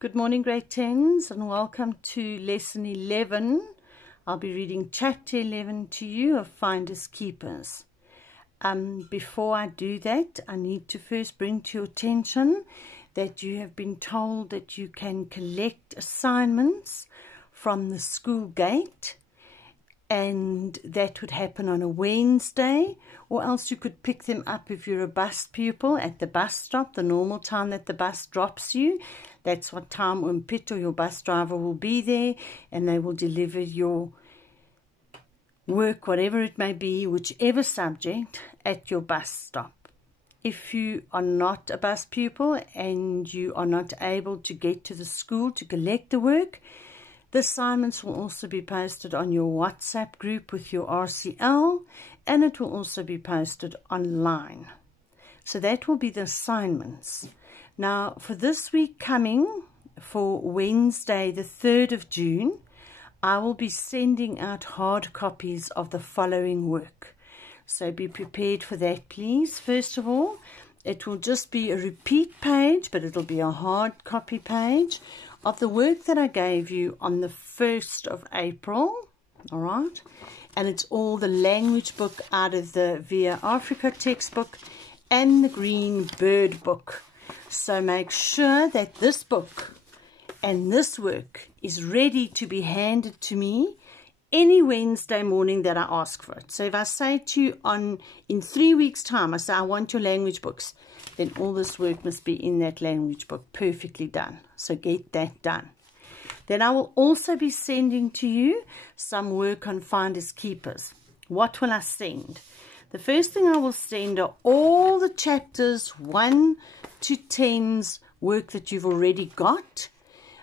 Good morning, grade 10s, and welcome to lesson 11. I'll be reading chapter 11 to you of Finders Keepers. Before I do that, I need to first bring to your attention that you have been told that you can collect assignments from the school gate, and that would happen on a Wednesday, or else you could pick them up if you're a bus pupil at the bus stop, the normal time that the bus drops you. That's what time Umpit or your bus driver will be there, and they will deliver your work, whatever it may be, whichever subject, at your bus stop. If you are not a bus pupil and you are not able to get to the school to collect the work, the assignments will also be posted on your WhatsApp group with your RCL, and it will also be posted online. So that will be the assignments. Now, for this week coming, for Wednesday the 3rd of June, I will be sending out hard copies of the following work. So be prepared for that, please. First of all, it will just be a repeat page, but it'll be a hard copy page of the work that I gave you on the 1st of April, all right? And it's all the language book out of the Via Africa textbook and the Green Bird book. So make sure that this book and this work is ready to be handed to me any Wednesday morning that I ask for it. So if I say to you in 3 weeks' time, I say I want your language books, then all this work must be in that language book, perfectly done. So get that done. Then I will also be sending to you some work on Finders Keepers. What will I send? The first thing I will send are all the chapters 1 to 10's work that you've already got.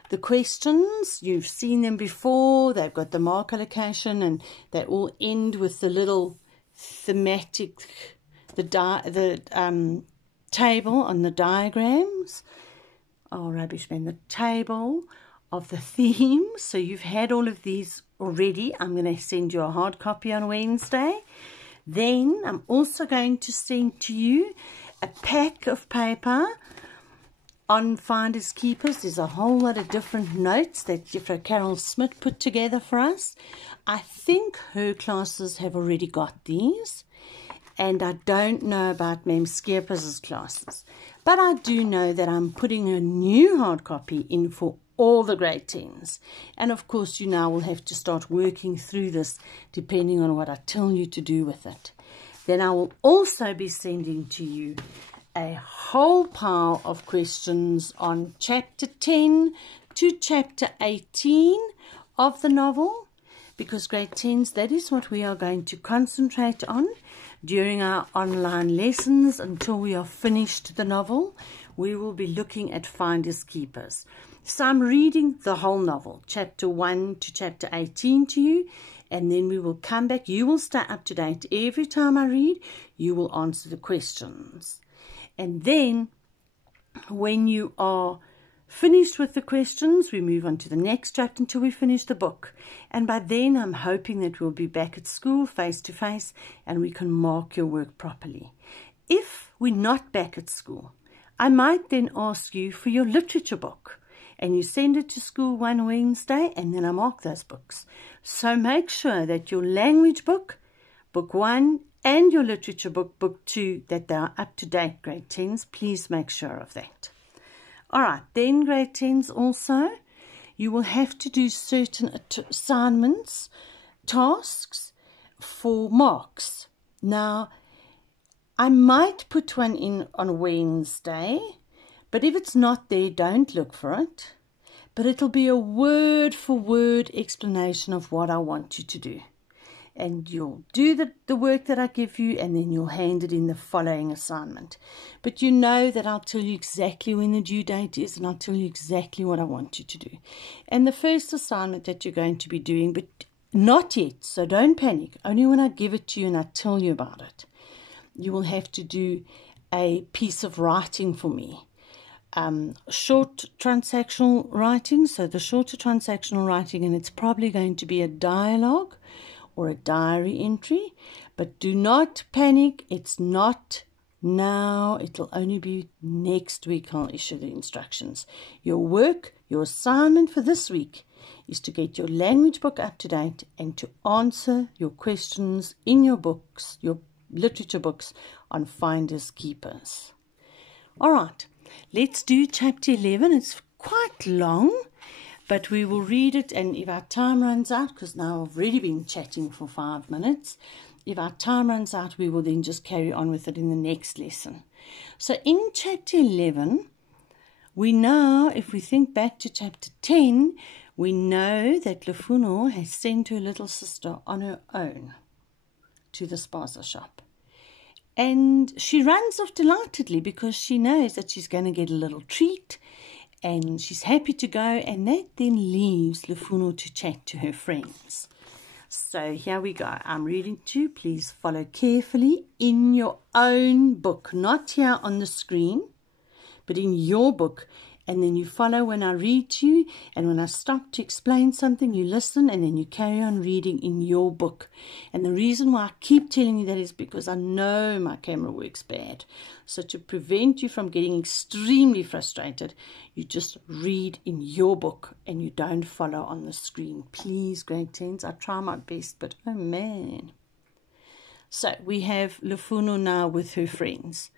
The questions, you've seen them before. They've got the mark allocation, and they all end with the little thematic, the table on the diagrams. Oh, rubbish man, the table of the themes. So you've had all of these already. I'm going to send you a hard copy on Wednesday. Then I'm also going to send to you a pack of paper on Finders Keepers. There's a whole lot of different notes that Carol Smith put together for us. I think her classes have already got these, and I don't know about Ma'am Skeepers' classes. But I do know that I'm putting a new hard copy in for all the grade 10s. And of course, you now will have to start working through this depending on what I tell you to do with it. Then I will also be sending to you a whole pile of questions on chapter 10 to chapter 18 of the novel, because grade 10s, that is what we are going to concentrate on during our online lessons until we are finished the novel. We will be looking at Finders Keepers. So I'm reading the whole novel, chapter 1 to chapter 18 to you, and then we will come back. You will stay up to date. Every time I read, you will answer the questions. And then when you are finished with the questions, we move on to the next chapter until we finish the book. And by then, I'm hoping that we'll be back at school face to face and we can mark your work properly. If we're not back at school, I might then ask you for your literature book, and you send it to school one Wednesday, and then I mark those books. So make sure that your language book, book 1, and your literature book, book 2, that they are up to date, grade 10s. Please make sure of that. All right, then grade 10s also, you will have to do certain assignments, tasks for marks. Now, I might put one in on Wednesday, but if it's not there, don't look for it. But it'll be a word-for-word explanation of what I want you to do. And you'll do the work that I give you, and then you'll hand it in the following assignment. But you know that I'll tell you exactly when the due date is, and I'll tell you exactly what I want you to do. And the first assignment that you're going to be doing, but not yet, so don't panic, only when I give it to you and I tell you about it, you will have to do a piece of writing for me. Short transactional writing, so the shorter transactional writing, and it's probably going to be a dialogue or a diary entry, but do not panic. It's not Now it'll only be next week I'll issue the instructions. Your work, your assignment for this week is to get your language book up to date and to answer your questions in your books, your literature books on finders keepers. All right, let's do chapter 11. It's quite long, but we will read it, and if our time runs out, because now I've already been chatting for 5 minutes, if our time runs out, we will then just carry on with it in the next lesson. So in chapter 11, we know, if we think back to chapter 10, we know that Lufuno has sent her little sister on her own to the spaza shop. And she runs off delightedly because she knows that she's going to get a little treat, and she's happy to go, and that then leaves Lufuno to chat to her friends. So here we go. I'm reading to you. Please follow carefully in your own book, not here on the screen, but in your book. And then you follow when I read to you, and when I stop to explain something, you listen, and then you carry on reading in your book. And the reason why I keep telling you that is because I know my camera works bad. So to prevent you from getting extremely frustrated, you just read in your book and you don't follow on the screen. Please, grade 10s, I try my best, but oh man. So we have Lufuno now with her friends.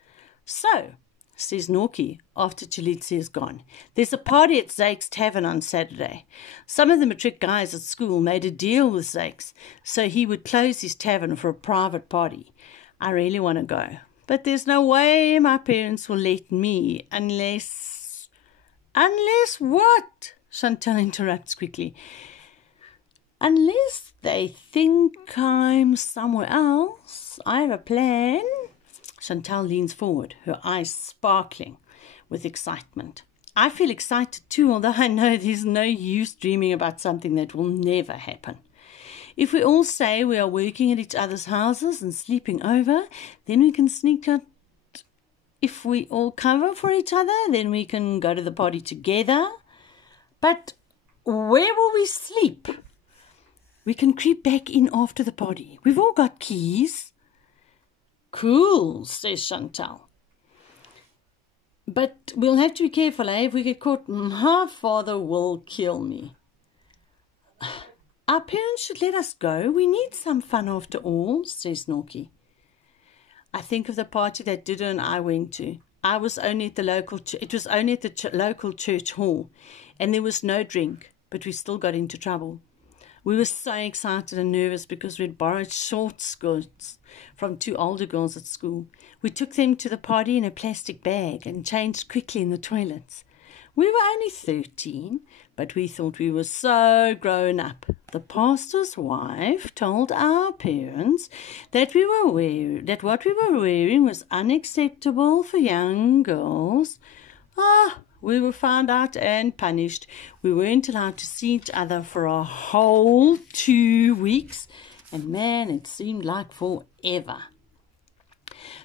So, says Norky, after Chalitsi is gone, there's a party at Zake's Tavern on Saturday. Some of the matric guys at school made a deal with Zake's, so he would close his tavern for a private party. I really want to go, but there's no way my parents will let me unless... Unless what? Chantal interrupts quickly. Unless they think I'm somewhere else. I have a plan. Chantal leans forward, her eyes sparkling with excitement. I feel excited too, although I know there's no use dreaming about something that will never happen. If we all say we are working at each other's houses and sleeping over, then we can sneak out. If we all cover for each other, then we can go to the party together. But where will we sleep? We can creep back in after the party. We've all got keys. Cool, says Chantal. But we'll have to be careful, eh? If we get caught, my father will kill me. Our parents should let us go. We need some fun after all, says Norky. I think of the party that Dudu and I went to. I was only at the local. It was only at the local church hall, and there was no drink. But we still got into trouble. We were so excited and nervous because we had borrowed short skirts from 2 older girls at school. We took them to the party in a plastic bag and changed quickly in the toilets. We were only 13, but we thought we were so grown up. The pastor's wife told our parents that what we were wearing was unacceptable for young girls. We were found out and punished. We weren't allowed to see each other for a whole 2 weeks, and man, it seemed like forever.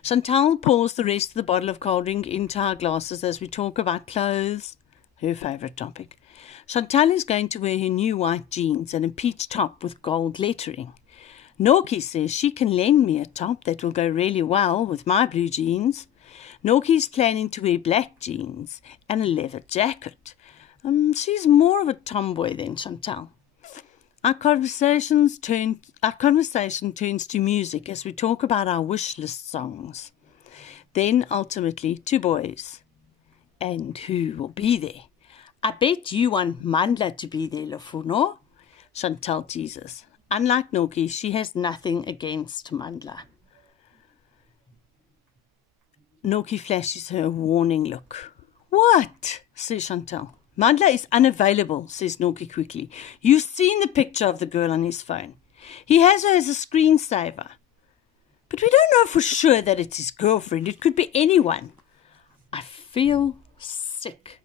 Chantal pours the rest of the bottle of cold drink into our glasses as we talk about clothes, her favourite topic. Chantal is going to wear her new white jeans and a peach top with gold lettering. Norky says she can lend me a top that will go really well with my blue jeans. Norky's planning to wear black jeans and a leather jacket. She's more of a tomboy than Chantal. Our conversation turns to music as we talk about our wish list songs. Then, ultimately, to boys. And who will be there? I bet you want Mandla to be there, Lufuno, Chantal teases. Unlike Norky, she has nothing against Mandla. Norky flashes her a warning look. What? Says Chantal. Mandla is unavailable, says Norky quickly. You've seen the picture of the girl on his phone. He has her as a screensaver. But we don't know for sure that it's his girlfriend. It could be anyone. I feel sick.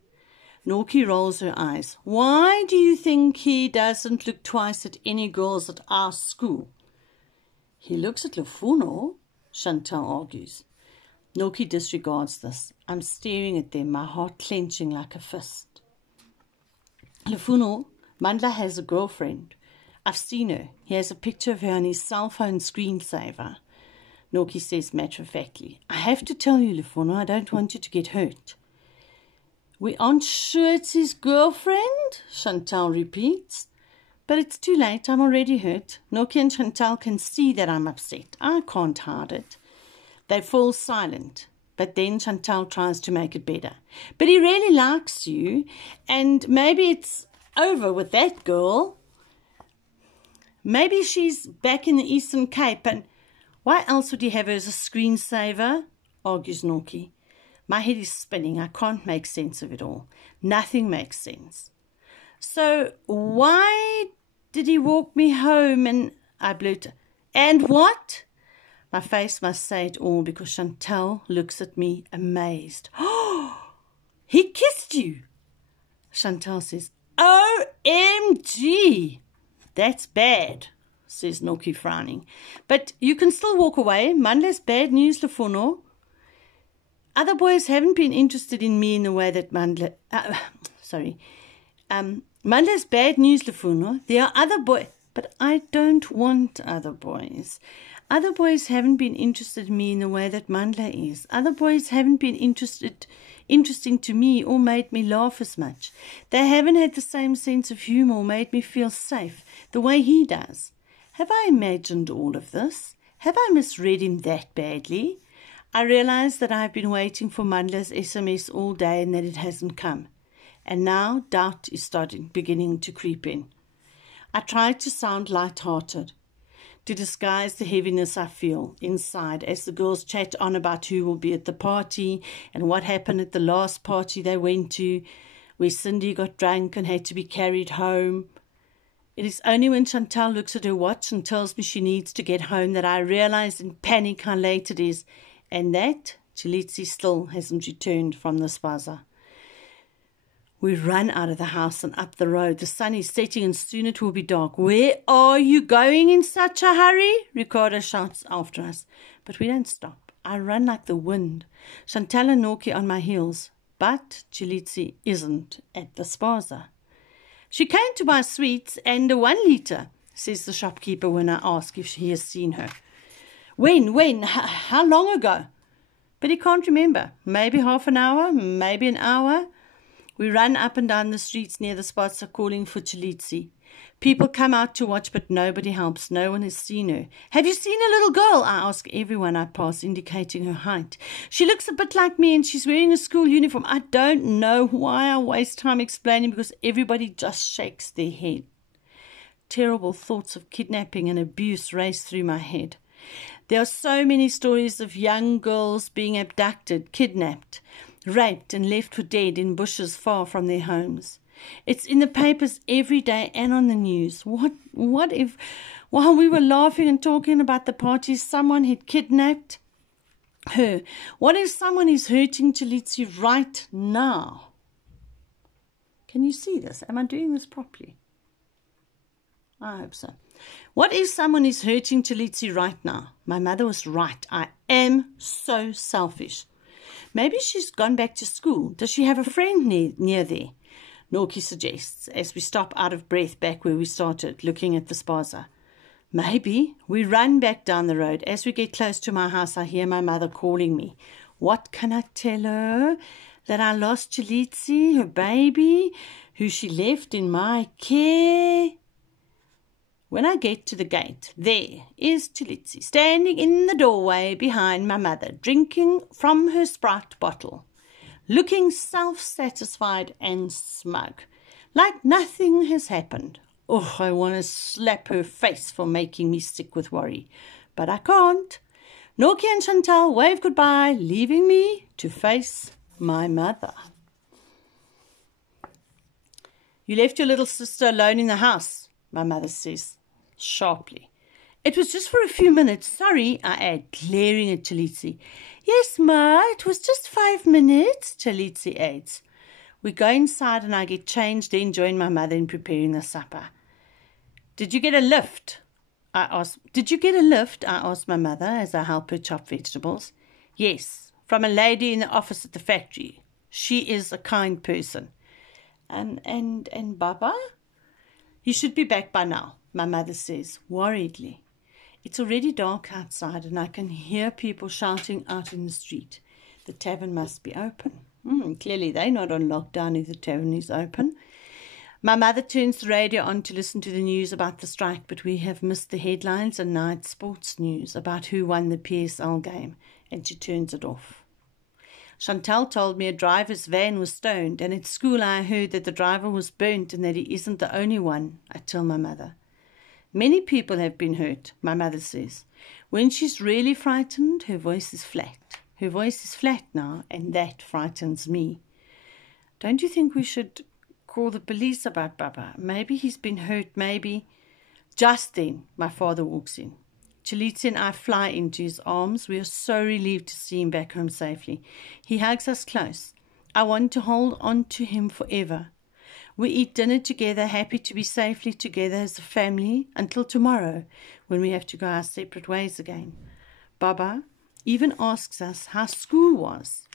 Norky rolls her eyes. Why do you think he doesn't look twice at any girls at our school? He looks at Lufuno, Chantal argues. Norky disregards this. I'm staring at them, my heart clenching like a fist. Lufuno, Mandla has a girlfriend. I've seen her. He has a picture of her on his cell phone screensaver. Norky says matter-of-factly. I have to tell you, Lefono, I don't want you to get hurt. We aren't sure it's his girlfriend, Chantal repeats. But it's too late, I'm already hurt. Norky and Chantal can see that I'm upset. I can't hide it. They fall silent, but then Chantal tries to make it better. But he really likes you, and maybe it's over with that girl. Maybe she's back in the Eastern Cape, and why else would he have her as a screensaver? Argues Norky. My head is spinning. I can't make sense of it all. Nothing makes sense. So why did he walk me home? And I blurt, and what? My face must say it all because Chantal looks at me amazed. Oh, he kissed you. Chantal says, OMG. That's bad, says Norky frowning. But you can still walk away. Mandla's bad news, Lefono. Other boys haven't been interested in me in the way that Mandla... Mandla's bad news, Lefono. There are other boys... But I don't want other boys. Other boys haven't been interested in me in the way that Mandla is. Other boys haven't been interesting to me or made me laugh as much. They haven't had the same sense of humour or made me feel safe the way he does. Have I imagined all of this? Have I misread him that badly? I realise that I've been waiting for Mandla's SMS all day and that it hasn't come. And now doubt is beginning to creep in. I try to sound light-hearted, to disguise the heaviness I feel inside as the girls chat on about who will be at the party and what happened at the last party they went to, where Cindy got drunk and had to be carried home. It is only when Chantal looks at her watch and tells me she needs to get home that I realise in panic how late it is, and that Chilitsi still hasn't returned from the spaza. We run out of the house and up the road. The sun is setting and soon it will be dark. Where are you going in such a hurry? Ricardo shouts after us. But we don't stop. I run like the wind. Chantal and Norky on my heels. But Chilitsi isn't at the spaza. She came to buy sweets and a 1 litre, says the shopkeeper when I ask if he has seen her. When? How long ago? But he can't remember. Maybe half an hour, maybe an hour. We run up and down the streets near the spots calling for Chilitsi. People come out to watch, but nobody helps. No one has seen her. Have you seen a little girl? I ask everyone I pass, indicating her height. She looks a bit like me and she's wearing a school uniform. I don't know why I waste time explaining because everybody just shakes their head. Terrible thoughts of kidnapping and abuse race through my head. There are so many stories of young girls being abducted, kidnapped, raped and left for dead in bushes far from their homes. It's in the papers every day and on the news. What if, while we were laughing and talking about the parties, someone had kidnapped her? What if someone is hurting Chilitsi right now? Can you see this? Am I doing this properly? I hope so. What if someone is hurting Chilitsi right now? My mother was right. I am so selfish. Maybe she's gone back to school. Does she have a friend near there? Norky suggests, as we stop out of breath back where we started, looking at the spaza. Maybe. We run back down the road. As we get close to my house, I hear my mother calling me. What can I tell her? That I lost Chilitsi, her baby, who she left in my care? When I get to the gate, there is Chilitsi, standing in the doorway behind my mother, drinking from her Sprite bottle, looking self-satisfied and smug, like nothing has happened. Oh, I want to slap her face for making me sick with worry, but I can't. Norky and Chantal wave goodbye, leaving me to face my mother. You left your little sister alone in the house, my mother says sharply. It was just for a few minutes. Sorry, I add, glaring at Chilitsi. Yes, Ma, it was just 5 minutes, Chilitsi adds. We go inside and I get changed, then join my mother in preparing the supper. Did you get a lift? I asked my mother as I help her chop vegetables. Yes, from a lady in the office at the factory. She is a kind person. And Baba? He should be back by now, my mother says, worriedly. It's already dark outside and I can hear people shouting out in the street. The tavern must be open. Clearly they're not on lockdown if the tavern is open. My mother turns the radio on to listen to the news about the strike, but we have missed the headlines and night sports news about who won the PSL game, and she turns it off. Chantal told me a driver's van was stoned, and at school I heard that the driver was burnt and that he isn't the only one, I tell my mother. Many people have been hurt, my mother says. When she's really frightened, her voice is flat. Her voice is flat now, and that frightens me. Don't you think we should call the police about Baba? Maybe he's been hurt, maybe. Just then, my father walks in. Chalitza and I fly into his arms. We are so relieved to see him back home safely. He hugs us close. I want to hold on to him forever. We eat dinner together, happy to be safely together as a family until tomorrow, when we have to go our separate ways again. Baba even asks us how school was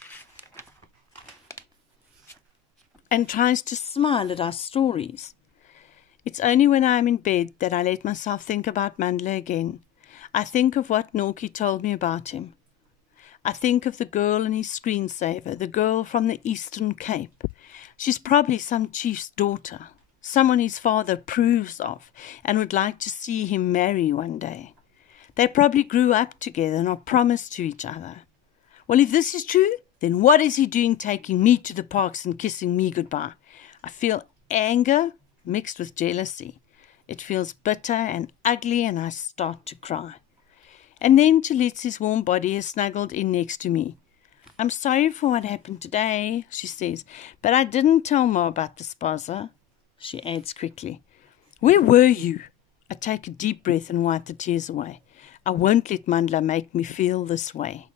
and tries to smile at our stories. It's only when I am in bed that I let myself think about Mandla again. I think of what Norky told me about him. I think of the girl in his screensaver, the girl from the Eastern Cape. She's probably some chief's daughter, someone his father approves of and would like to see him marry one day. They probably grew up together and are promised to each other. Well, if this is true, then what is he doing taking me to the parks and kissing me goodbye? I feel anger mixed with jealousy. It feels bitter and ugly, and I start to cry. And then Chalitza's warm body is snuggled in next to me. I'm sorry for what happened today, she says, but I didn't tell Ma about the spaza. She adds quickly, where were you? I take a deep breath and wipe the tears away. I won't let Mandla make me feel this way.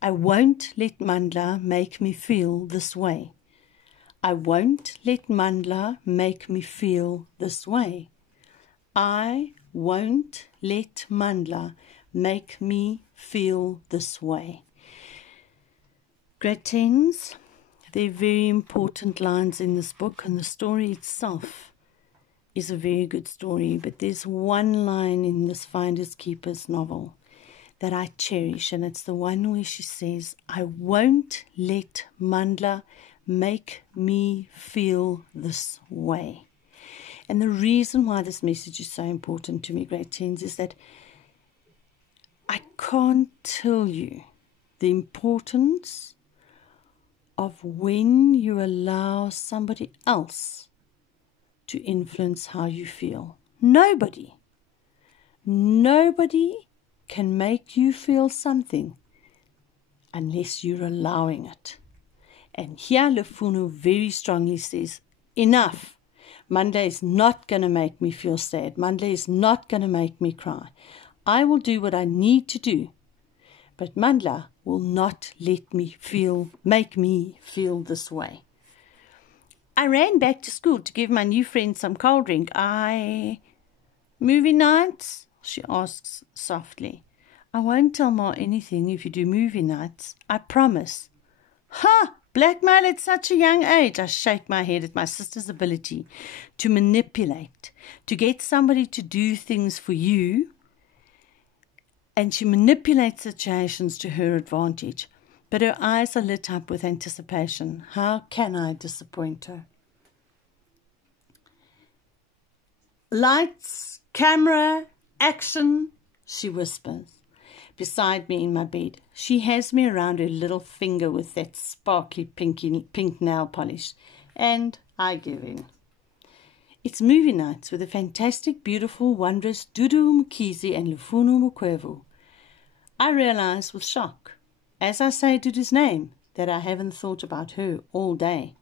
I won't let Mandla make me feel this way. I won't let Mandla make me feel this way. I won't let Mandla make me feel this way. Grade 10s, they're very important lines in this book, and the story itself is a very good story, but there's one line in this Finders Keepers novel that I cherish, and it's the one where she says, I won't let Mandla make me feel this way. And the reason why this message is so important to me, grade 10s, is that I can't tell you the importance of when you allow somebody else to influence how you feel. Nobody can make you feel something unless you're allowing it. And here Lefunu very strongly says, enough. Mandla is not going to make me feel sad. Mandla is not going to make me cry. I will do what I need to do, but Mandla will not make me feel this way. I ran back to school to give my new friend some cold drink. Movie nights? She asks softly. I won't tell Ma anything if you do movie nights. I promise. Ha! Blackmail at such a young age. I shake my head at my sister's ability to manipulate, to get somebody to do things for you, and she manipulates situations to her advantage. But her eyes are lit up with anticipation. How can I disappoint her? Lights, camera, action, she whispers. Beside me in my bed, she has me around her little finger with that sparkly pink nail polish, and I give in. It's movie nights with the fantastic, beautiful, wondrous Dudu Mkhize and Lefunu Mkwevu. I realize with shock, as I say Dudu's name, that I haven't thought about her all day.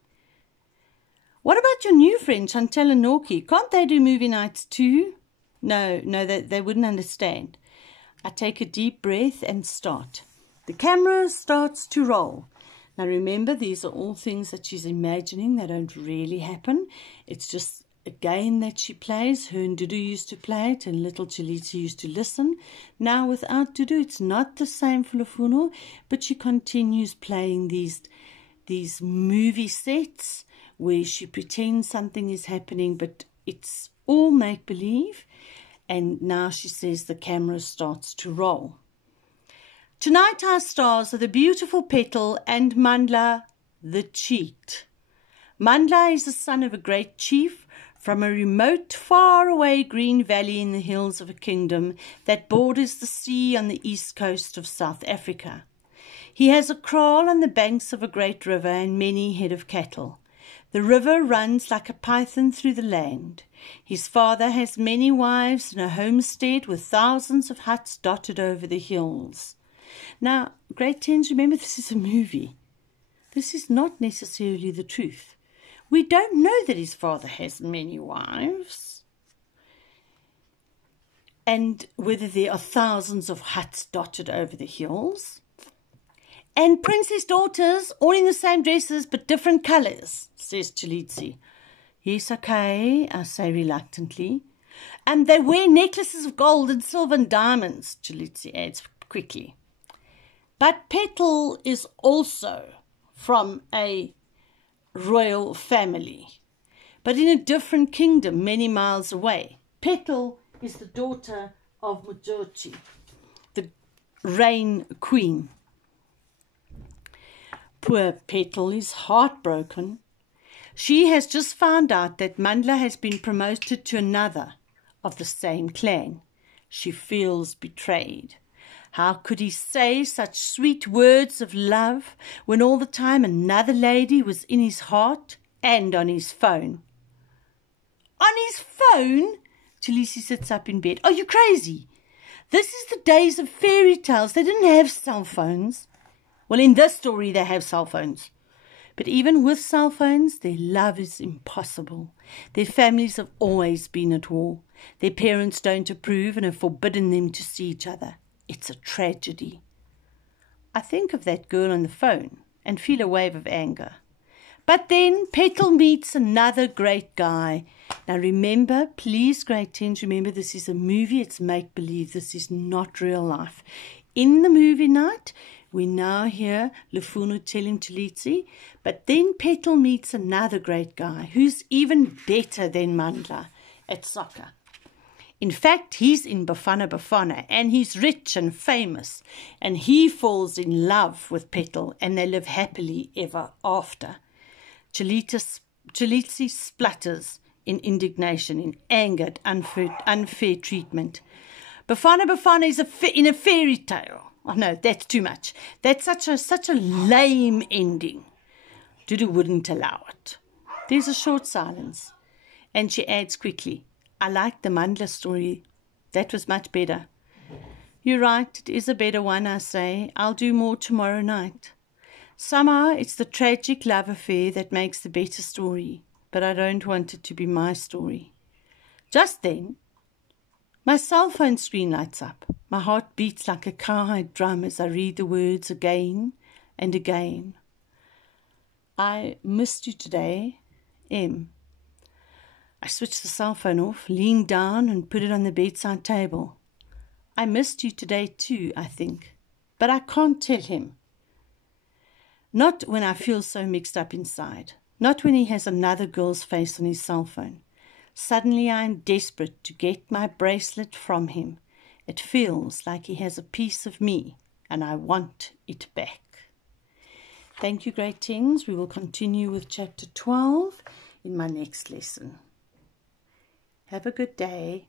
What about your new friend, Chantal and Norky? Can't they do movie nights too? No, they wouldn't understand. I take a deep breath and start. The camera starts to roll. Now remember, these are all things that she's imagining. They don't really happen. It's just a game that she plays. Her and Dudu used to play it, and little Chalitza used to listen. Now without Dudu, it's not the same for Lefunu, but she continues playing these movie sets where she pretends something is happening, but it's all make-believe. And now she says the camera starts to roll. Tonight our stars are the beautiful Petal and Mandla, the cheat. Mandla is the son of a great chief from a remote, far-away green valley in the hills of a kingdom that borders the sea on the east coast of South Africa. He has a kraal on the banks of a great river and many head of cattle. The river runs like a python through the land. His father has many wives and a homestead with thousands of huts dotted over the hills. Now, grade 10s, remember this is a movie. This is not necessarily the truth. We don't know that his father has many wives, and whether there are thousands of huts dotted over the hills, and princess daughters all in the same dresses but different colours, says Chalitsi. Yes, okay, I say reluctantly. And they wear necklaces of gold and silver and diamonds, Chalitsi adds quickly. But Petal is also from a royal family, but in a different kingdom many miles away. Petal is the daughter of Mujochi, the rain queen. Poor Petal is heartbroken. She has just found out that Mandla has been promoted to another of the same clan. She feels betrayed. How could he say such sweet words of love when all the time another lady was in his heart and on his phone? On his phone? Chalitsi sits up in bed. Are you crazy? This is the days of fairy tales. They didn't have cell phones. Well, in this story, they have cell phones. But even with cell phones, their love is impossible. Their families have always been at war. Their parents don't approve and have forbidden them to see each other. It's a tragedy. I think of that girl on the phone and feel a wave of anger. But then Petal meets another great guy. Now remember, please grade 10s, remember this is a movie, it's make-believe, this is not real life. In the movie night, we now hear Lufunu telling Chalitsi, but then Petal meets another great guy who's even better than Mandla at soccer. In fact, he's in Bafana Bafana and he's rich and famous, and he falls in love with Petal and they live happily ever after. Chalitsi splutters in indignation, in anger at unfair treatment. Bafana Bafana is in a fairy tale. Oh no, that's too much. That's such a lame ending. Dudu wouldn't allow it. There's a short silence, and she adds quickly, I like the Mandla story. That was much better. You're right, it is a better one, I say. I'll do more tomorrow night. Somehow it's the tragic love affair that makes the better story, but I don't want it to be my story. Just then, my cell phone screen lights up. My heart beats like a cowhide drum as I read the words again and again. I missed you today, M. I switched the cell phone off, leaned down and put it on the bedside table. I missed you today too, I think, but I can't tell him. Not when I feel so mixed up inside. Not when he has another girl's face on his cell phone. Suddenly I am desperate to get my bracelet from him. It feels like he has a piece of me, and I want it back. Thank you, grade 10s. We will continue with chapter 12 in my next lesson. Have a good day.